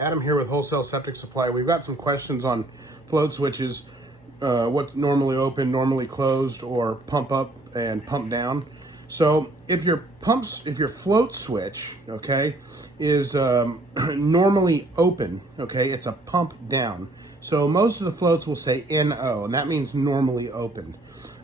Adam here with Wholesale Septic Supply. We've got some questions on float switches, what's normally open, normally closed, or pump up and pump down. So if your float switch, okay, is normally open, okay, it's a pump down. So most of the floats will say NO, and that means normally opened.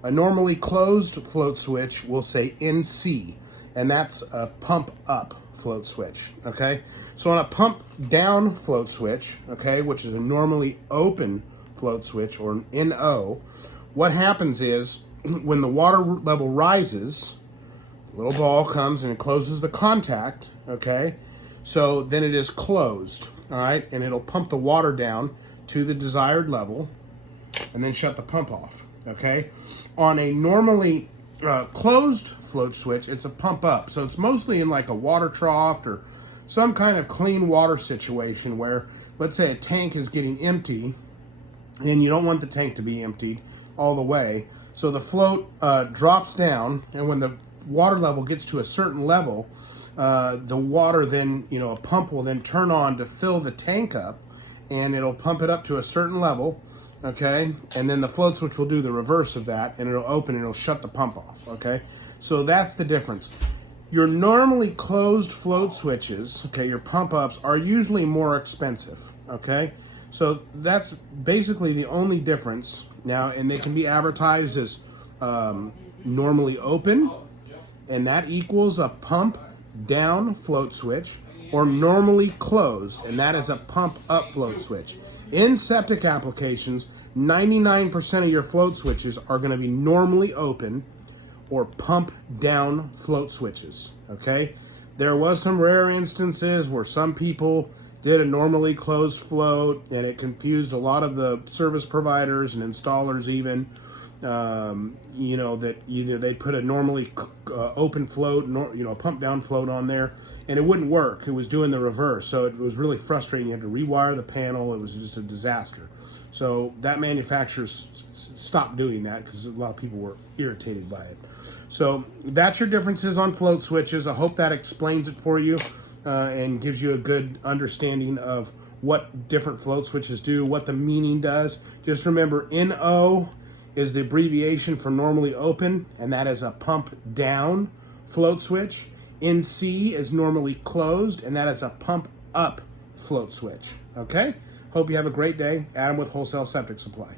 A normally closed float switch will say NC, and that's a pump up float switch, okay? So on a pump down float switch, okay, which is a normally open float switch, or an NO, what happens is when the water level rises, the little ball comes and it closes the contact, okay? So then it is closed, all right? And it'll pump the water down to the desired level and then shut the pump off, okay? On a normally closed float switch, it's a pump up. So it's mostly in like a water trough or some kind of clean water situation where, let's say a tank is getting empty and you don't want the tank to be emptied all the way. So the float drops down, and when the water level gets to a certain level, the water then, a pump will then turn on to fill the tank up, and it'll pump it up to a certain level, okay? And then the float switch will do the reverse of that, and it'll open and it'll shut the pump off, okay? So that's the difference. Your normally closed float switches, okay, your pump ups, are usually more expensive, okay? So that's basically the only difference. Now, and they can be advertised as normally open, and that equals a pump down float switch, or normally closed, and that is a pump up float switch. In septic applications, 99% of your float switches are going to be normally open or pump down float switches, okay? There was some rare instances where some people did a normally closed float, and it confused a lot of the service providers and installers even, that either they put a normally open float, a pump down float on there, and it wouldn't work. It was doing the reverse, so it was really frustrating. You had to rewire the panel. It was just a disaster. So that manufacturer stopped doing that because a lot of people were irritated by it. So that's your differences on float switches. I hope that explains it for you and gives you a good understanding of what different float switches do, what the meaning does. Just remember, NO is the abbreviation for normally open, and that is a pump down float switch. NC is normally closed, and that is a pump up float switch, okay? Hope you have a great day. Adam with Wholesale Septic Supply.